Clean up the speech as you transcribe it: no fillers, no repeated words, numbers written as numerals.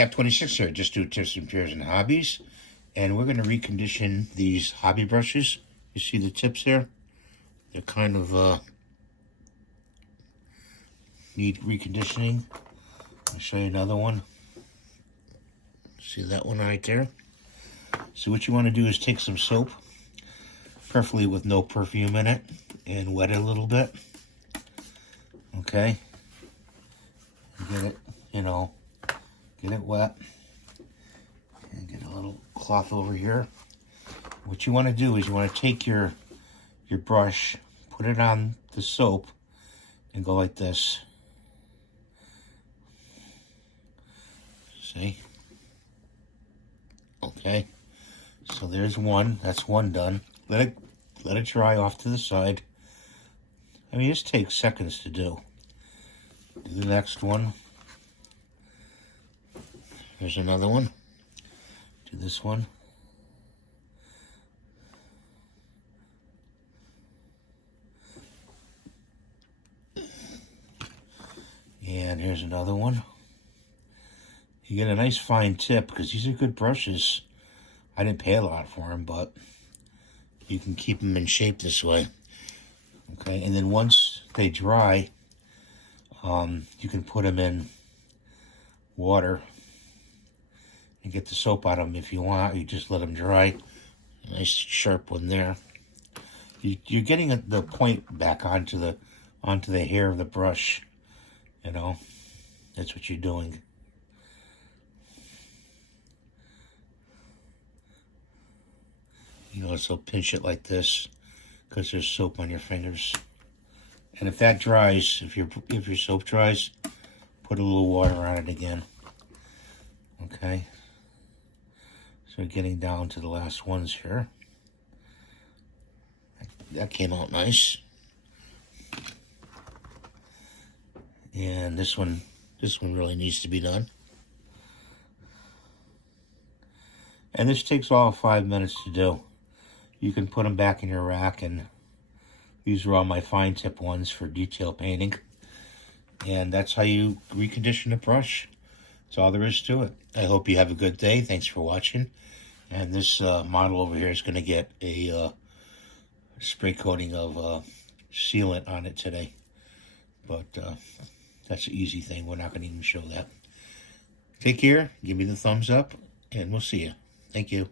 Cap 26 here. Just do tips and pairs and hobbies. And we're going to recondition these hobby brushes. You see the tips there? They're kind of need reconditioning. I'll show you another one. See that one right there? So what you want to do is take some soap, preferably with no perfume in it, and wet it a little bit. Okay? Get it, get it wet. And get a little cloth over here. What you want to do is you want to take your brush, put it on the soap, and go like this. See? Okay. So there's one. That's one done. Let it dry off to the side. I mean, this takes seconds to do. Do the next one. There's another one. Do this one. And here's another one. You get a nice fine tip because these are good brushes. I didn't pay a lot for them, but you can keep them in shape this way. Okay, and then once they dry, you can put them in water and get the soap out of them if you want. You just let them dry. A nice sharp one there. You're getting the point back onto the hair of the brush. That's what you're doing. So pinch it like this because there's soap on your fingers. And if that dries, if your soap dries, put a little water on it again. Okay. So getting down to the last ones here. That came out nice. And this one really needs to be done. And this takes all 5 minutes to do. You can put them back in your rack, and these are all my fine tip ones for detail painting. And that's how you recondition a brush. That's all there is to it. I hope you have a good day. Thanks for watching. And this model over here is going to get a spray coating of sealant on it today. But that's an easy thing. We're not going to even show that. Take care. Give me the thumbs up, and we'll see you. Thank you.